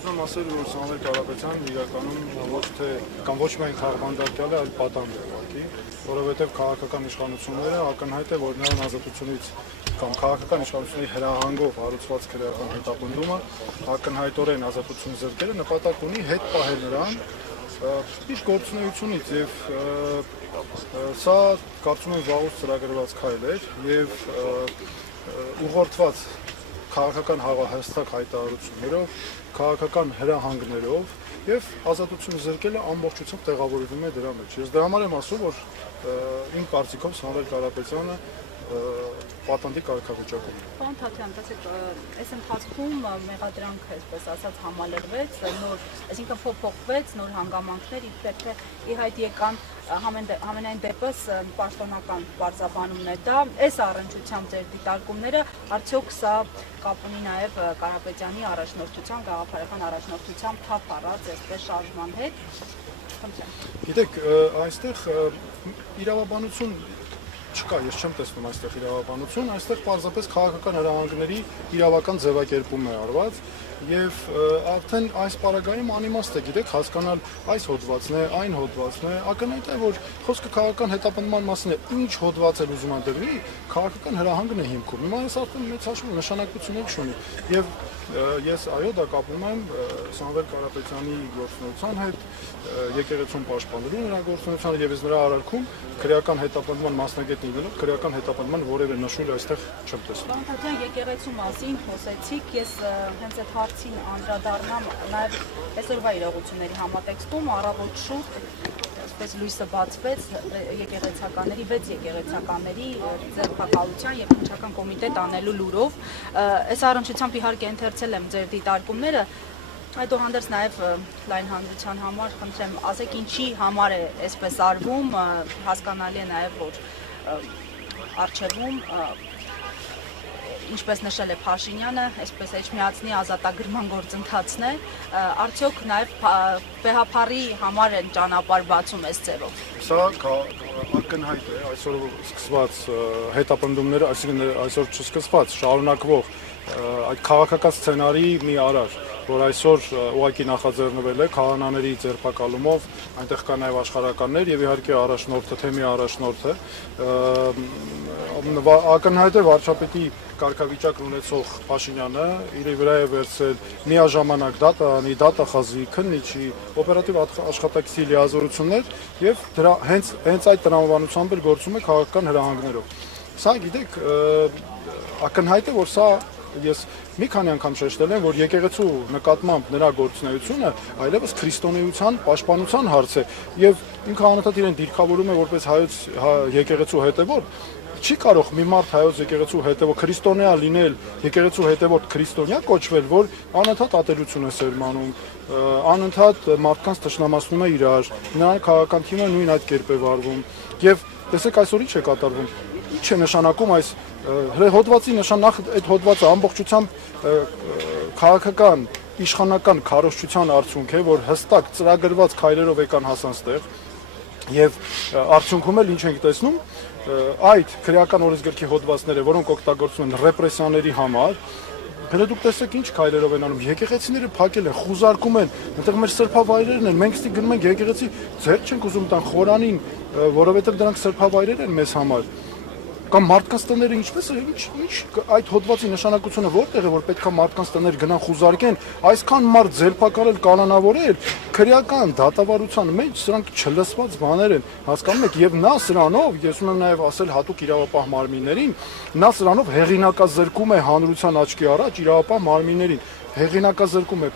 ուզում ասել, որ Սամվել Կարապետյանն իրականում ոչ թե կամ ոչ միայն քաղաքանդարտյալ է, այլ պատանդ է ուղղակի, որովհետև քաղաքական իշխանությունները ակնհայտ է, որ նրան ազատությունից կամ քաղաքական իշխանությունների հրահանգով հարուցված քրեական հետապնդումը ակնհայտորեն ազատություն զրկելը նպատակ ունի հետ պահել նրան իր գործունեությունից եւ սա կարծում եմ վաղուց ծրագրված քայլ էր եւ ուղղորդված քաղաքական հստակ հայտարարություններով, քաղաքական հրահանգներով եւ ազատություն զրկելը ամբողջությամբ տեղավորվում է դրա մեջ։ Ես դրա համար եմ ասում, որ իմ կարծիքով Սամվել Կարապետյանը պատանդի կարգավիճակում է։ Պարոն Թաթյան, այս ընթացքում մեղադրանքը, այսպես ասած, համալրվեց, նոր, այսինքն փոփոխվեց, նոր հանգամանքներ իբրև թե ի հայտ եկան համենայն դեպս պաշտոնական բարձրաբանումն է դա, այս առնչությամբ ձեր դիտարկումները, արդյոք սա կապ ունի նաև Կարապետյանի առաջնորդության, գաղափարական առաջնորդության թափ առած այսպես շարժման հետ։ Գիտեք, այստեղ իրավաբանություն չկա, ես չեմ տեսնում այստեղ իրավաբանություն, այստեղ պարզապես քաղաքական հրահանգների իրավական ձևակերպում է արված եւ արդեն այս պարագայում անիմաստ է, գիտեք, հասկանալ այս հոդվածն է, այն հոդվածն է, ակնհայտ է, որ խոսքը քաղաքական հետապնդման մասին է, ինչ հոդված էլ ուզում անդրվի, քաղաքական հրահանգն է հիմքում։ Հիմա այս արդեն մեծ հաշվով նշանակություն չունի եւ ես այո դա կապում եմ Սամվել Կարապետյանի գործունեության հետ, եկեղեցուն պաշտպանելու նրա գործունեությանը եւ ես նրա արարքում քրեական հետապնդման մասնագետ լինելով քրեական հետապնդման որևէ նշույլ այստեղ չեմ տեսնում։ Պարոն Թաթյան, եկեղեցու մասին խոսեցիք, ես հենց այդ հարցին անդրադառնամ նաեւ այսօրվա իրողությունների համատեքստում առավոտ շուտ այսպես լույսը բացվեց եկեղեցականների 6 եկեղեցականների ձերբակալության եւ քննչական կոմիտետ անելու լուրով։ Այս առնչությամբ իհարկե ընթերցել եմ ձեր դիտարկումները, այդուհանդերձ նաեւ լայն հանրության համար խնդրեմ ասեք ինչի համար է այսպես արվում, հասկանալի է նաեւ որ արչեվում ինչպես նշել է Փաշինյանը, այսպես Էջմիածնի ազատագրման գործընթացն է, արդյոք նաև Պեհափարի համար են ճանապարհ բացում այս ձևով։ Սա ակնհայտ է այսօր սկսված հետապնդումները, այսինքն այսօր չսկսված, շարունակվող այդ քաղաքական սցենարի մի արար, որ այսօր ուղղակի նախաձեռնվել է քահանաների ձերբակալումով, այնտեղ կա նաև աշխարհականներ եւ իհարկե առաջնորդը, թեմի առաջնորդը, ակնհայտ է վարչապետի կարգավիճակ ունեցող Փաշինյանը իր վրա է վերցրել միաժամանակ դատանի, դատախազի, քննիչի, օպերատիվ աշխատակցի լիազորություններ եւ դրա հենց այդ տրամաբանությամբ էլ գործում է քաղաքական հրահանգներով։ Սա գիտեք, ակնհայտ է, որ սա ես մի քանի անգամ շեշտել եմ, որ եկեղեցու նկատմամբ նրա գործունեությունը այլևս քրիստոնեության պաշտպանության հարց է եւ ինքը անընդհատ իրեն դիրքավորում է որպես հայոց եկեղեցու հետևորդ, չի կարող մի մարդ հայոց եկեղեցու հետևորդ քրիստոնյա լինել, եկեղեցու հետևորդ քրիստոնյա կոչվել, որ անընդհատ ատելություն է սերմանում, անընդհատ մարդկանց թշնամացնում է իրար, նրան քաղաքական թիմը նույն այդ կերպ է վարվում եւ տեսեք այսօր ինչ է կատարվում, ինչ է նշանակում այս հոդվածի նշանախ այդ հոդվածը ամբողջությամբ քաղաքական իշխանական քարոզչության արդյունք է, որ հստակ ծրագրված քայլերով եկան հասան ստեղ եւ արդյունքում էլ ինչ ենք տեսնում այդ քրեական օրենսգրքի հոդվածները, որոնք օգտագործվում են ռեպրեսիաների համար, դուք տեսեք ինչ քայլերով են անում, եկեղեցիները փակել են, խուզարկում են, այնտեղ մեր սրբավայրերն են, մենք ստի գնում ենք եկեղեցի, ձեր չենք ուզում տան խորանին, որովհետեւ դրանք սրբավայրեր են մեզ համար։ Կամ մարդկանց տները ինչպես է, ինչ այդ հոդվածի նշանակությունը որտեղ է, որ պետքա մարդկանց տներ գնան խուզարկեն, այսքան մարդ ձերբակալել, կանոնավորել, քրեական դատավարության մեջ սրանք չլսված բաներ են, հասկանում եք, եւ նա սրանով, ես ունեմ նաեւ ասել հատուկ իրավապահ մարմիններին, նա սրանով հեղինակազրկում է հանրության աչքի առաջ իրավապահ մարմիններին, հեղինակազրկում է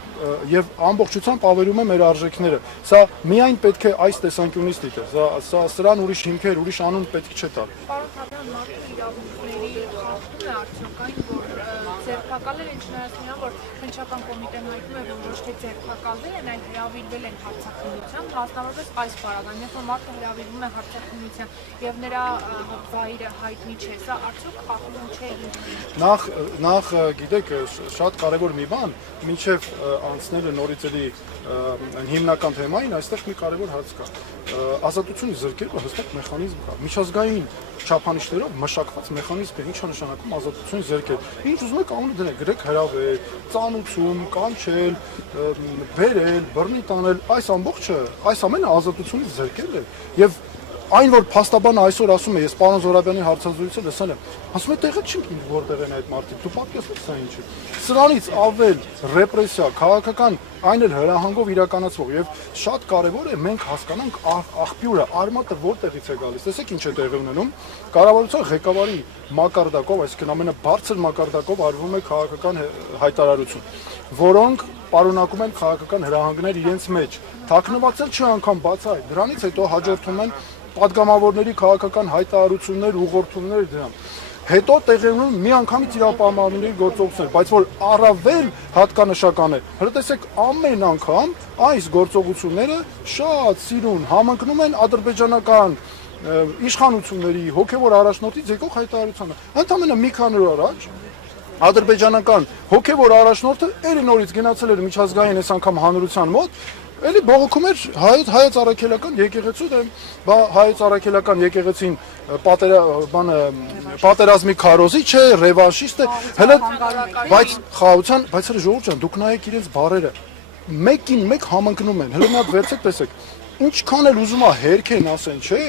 եւ ամբողջությամբ ավերում է մեր արժեքները։ Սա միայն պետք է այս տեսանկյունից դիտել։ Սրան ուրիշ հիմքեր, ուրիշ անուն պետք չէ տալ։ Պարոն Թաթյան, մարդու իրավունքների խախտում է արդյոք այն, որ ձերբակալել են չնայած նրան, որ քննչական կոմիտեն հայտնում է, որ ոչ թե ձերբակալվել են, այլ հրավիրվել են հարձակումության, մասնավորապես այս պարագայում, երբ որ մարդը հրավիրվում է հարձակումության եւ նրա վայրը հայտնի չէ, սա արդյոք խախտում չէ։ Նախ գիտեք, շատ կարևոր մի բան, մինչև անցնելը նորից էլի հիմնական թեմային, այստեղ մի կարևոր հարց կա։ Ազատությունը զրկելու հստակ մեխանիզմ կա։ Միջազգային չափանիշներով մշակված մեխանիզմ է, ինչա նշանակում ազատություն զրկել։ Ինչ ուզում եք կանոնը դրեք, գրեք հրավեր, ծանուցում, կանչել, բերել, բռնի տանել, այս ամբողջը, այս ամենը ազատությունից զրկել է եւ այն որ փաստաբանը այսօր ասում է ես պարոն Զորաբյանի հարցազրույցը լսել եմ ասում է տեղը չենք ինչ որտեղ են այդ մարդիկ դու պատկերացրու սա ինչ է սրանից ավել ռեպրեսիա քաղաքական այն էլ հրահանգով իրականացվող եւ շատ կարեւոր է մենք հասկանանք աղբյուրը արմատը որտեղից է գալիս տեսեք ինչ է տեղի ունենում կառավարության ղեկավարի մակարդակով այսինքն ամենաբարձր մակարդակով արվում է քաղաքական հայտարարություն որոնք պարունակում են քաղաքական հրահանգներ իրենց մեջ թաքնված էլ չի անգամ բացահայտ դրանից հետո հաջորդում են պատգամավորների քաղաքական հայտարարություններ, ուղղորդումներ դրան։ Հետո տեղի ունեն միանգամից իրավապահմանների գործողություններ, բայց որ առավել հատկանշական է, հրտեսեք ամեն անգամ այս գործողությունները շատ սիրուն համընկնում են ադրբեջանական իշխանությունների հոգևոր առաջնորդից եկող հայտարարությանը։ Ընդամենը մի քանի օր առաջ ադրբեջանական հոգևոր առաջնորդը նորից գնացել էր միջազգային այս անգամ հանրության մոտ Էլի բողոքում էր հայոց առաքելական եկեղեցու դեմ, հայոց առաքելական եկեղեցին պատերազմի քարոզիչ է, ռևանշիստ է, հələ բայց խաղաղության, բայց հələ ժողովուրդ ջան, դուք նայեք իրենց բառերը, մեկին մեկ համընկնում են, հələ մի հատ վերցեք տեսեք, ինչքան էլ ուզում է հերքեն ասեն, չէ,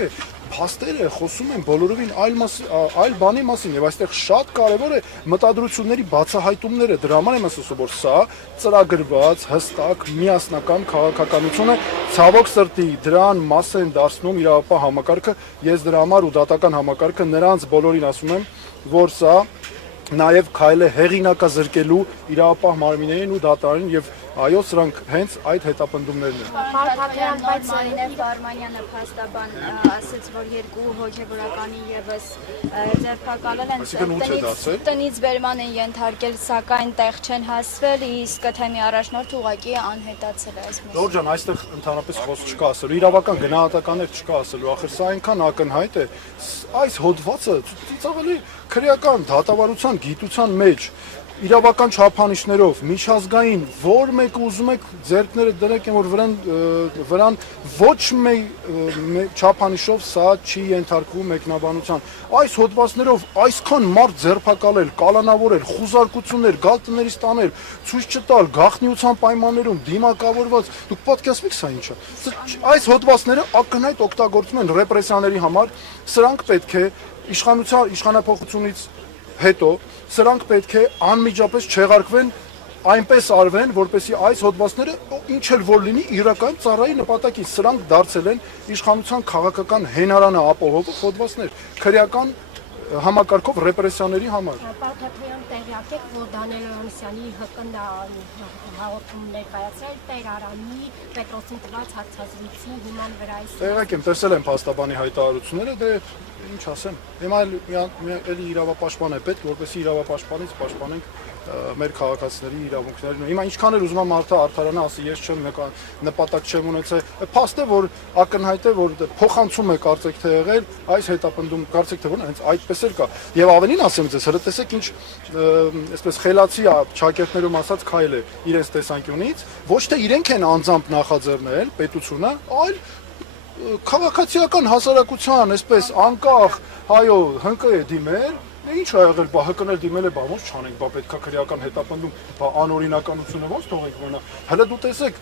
փաստերը խոսում են բոլորովին այլ բանի մասին եւ այստեղ շատ կարեւոր է մտադրությունների բացահայտումները դրա համար եմ ասում որ սա ծրագրված հստակ միասնական քաղաքականություն է ցավոք սրտի դրան մաս են դարձնում իրավապահ համակարգը ես դրա համար ու դատական համակարգը նրանց բոլորին ասում եմ որ սա նաեւ քայլ է հեղինակազրկելու իրավապահ մարմիններին ու դատարանին եւ այո սրանք հենց այդ հետապնդումներն են բայց Մարինե Ֆարմանյանը փաստաբան ասաց որ երկու հոգեվորականի եւս ձերբակալել են տնից բերման են ենթարկել սակայն տեղ չեն հասվել իսկ թեմի առաջնորդը ուղղակի անհետացել է այս մեջ Լոր ջան այստեղ ընդհանրապես խոսք չկա ասելու իրավական գնահատականներ չկա ասելու ախր սա այնքան ակնհայտ է այս հոդվածը ծիծաղելի քրեական դատավարության գիտության մեջ իրավական չափանիշներով միջազգային որ մեկը ուզում եք ձեռքները դրեք են որ վրան ոչ մեկ չափանիշով սա չի ենթարկվում մեկնաբանության այս հոդվածներով այսքան մարդ ձերբակալել կալանավորել խուզարկություններ գալ տներից տանել ցույց չտալ գաղտնիության պայմաններում դիմակավորված դուք պատկերացնեք սա ինչա այս հոդվածները ակնհայտ օգտագործում են ռեպրեսիաների համար սրանք պետք է իշխանափոխությունից հետո սրանք պետք է անմիջապես չեղարկվեն այնպես արվեն, որպեսզի այս հոդվածները ինչ էլ որ լինի իրական ծառայի նպատակին սրանք դարձել են իշխանության քաղաքական հենարանը ապահովող հոդվածներ քրեական համակարգով ռեպրեսիաների համար Պարփաթոյան տեղյակ եք, որ Դանիել Հովհաննիսյանի հաղորդում ներկայացրել Տեր Արամի Պետրոսին տված հարցազրույցի հիման վրա Տեղյակ եմ, տեսել եմ փաստաբանի հայտարարությունները, դե ինչ ասեմ, հիմա էլի իրավապաշտպան է պետք, որպեսզի իրավապաշտպանից պաշտպանենք մեր քաղաքացիների իրավունքներին։ Հիմա ինչքան էլ ուզում եմ մարդը արդարանա, ասի ես չեմ նպատակ չեմ ունեցել։ Փաստ է որ ակնհայտ է որ փոխանցում է կարծեք թե եղել, այս հետապնդում կարծեք թե որ հենց այդպես էլ կա։ Եվ ավելին ասեմ ձեզ, հələ տեսեք ինչ այսպես խելացի ճակերտներում ասած քայլ է իրենց տեսանկյունից, ոչ թե իրենք են անձամբ նախաձեռնել պետությունը, այլ քաղաքացիական հասարակության այսպես անկախ հայո հնկը է դիմել Ինչ ա եղել, բա հկնել դիմել է, բա ոնց չանենք, բա պետքա քրեական հետապնդում, բա անօրինականությունը ոնց թողենք մնա։ Հələ դու տեսեք,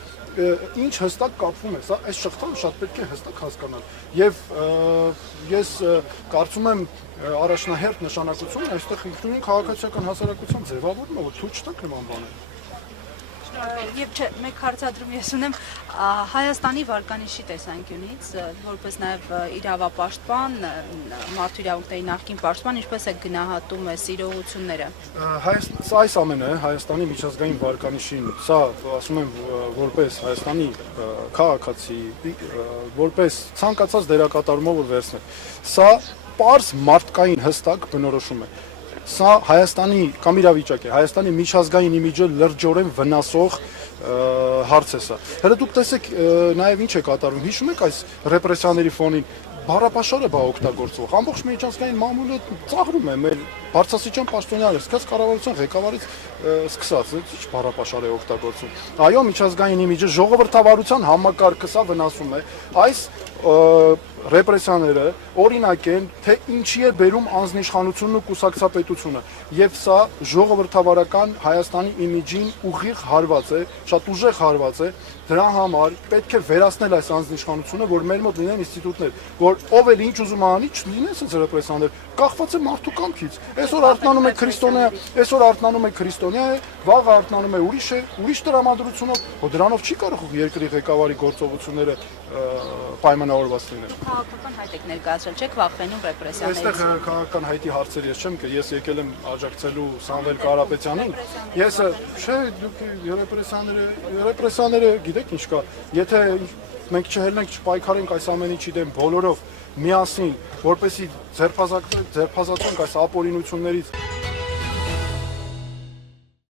ինչ հստակ կապվում է, սա այս շղթան շատ պետք է հստակ հասկանալ։ Եվ ես կարծում եմ առաջնահերթ նշանակությունը այստեղ ինքնուրույն քաղաքացիական հասարակության ձևավորում է, որ թույլ չտանք նման բաներ։ Եվ չէ, մեկ հարցադրում ես ունեմ Հայաստանի վարկանիշի տեսանկյունից, որպես նաև իրավապաշտպան, մարդու իրավունքների նախկին պաշտպան, ինչպես է գնահատում է իրողությունները։ Սա այս ամենը Հայաստանի միջազգային վարկանիշին, սա ասում եմ որպես Հայաստանի քաղաքացի, որպես ցանկացած դերակատարումով որ վերցնել, սա պարզ մարդկային հստակ բնորոշում է։ Սա Հայաստանի կամ իրավիճակ է, Հայաստանի միջազգային իմիջը լրջորեն վնասող հարց է սա։ Հələ դուք տեսեք նաև ինչ է կատարվում, հիշում եք այս ռեպրեսիաների ֆոնին բառապաշարը բա օգտագործող, ամբողջ միջազգային մամուլը ծաղրում է մեր բարձրաստիճան պաշտոնյաները, սկսած կառավարության ղեկավարից սկսած, ինչ բառապաշար է օգտագործում։ Այո, միջազգային իմիջը ժողովրդավարության համակարգը սա վնասում է։ Այս ռեպրեսիաները օրինակ են, թե ինչի է բերում անձնիշխանությունն ու կուսակցապետությունը, եւ սա ժողովրդավարական Հայաստանի իմիջին ուղիղ հարված է, շատ ուժեղ հարված է, դրա համար պետք է վերացնել այս անձնիշխանությունը, որ մեր մոտ լինեն ինստիտուտներ, որ ով էլ ինչ ուզում անի, չլինեն ասես ռեպրեսիաներ, կախված է մարդու կամքից։ Այսօր արթնանում է քրիստոնյա, վաղը արթնանում է ուրիշ տրամադրությունով, որ դրանով չի կարող երկրի ղեկավարի գործողությունները պայմանավորված լինել։ Քաղաքական հայտ եք ներկայացրել, չեք վախենում ռեպրեսիաներից։ Այստեղ քաղաքական հայտի հարցեր ես չեմ, ես եկել եմ աջակցելու Սամվել Կարապետյանին։ Ես չէ, դուք ռեպրեսիաները գիտեք ինչ կա, եթե մենք չհելնենք, չպայքարենք այս ամեն ինչի դեմ բոլորով միասին, որպեսզի ձերբազատվենք այս ապօրինություններից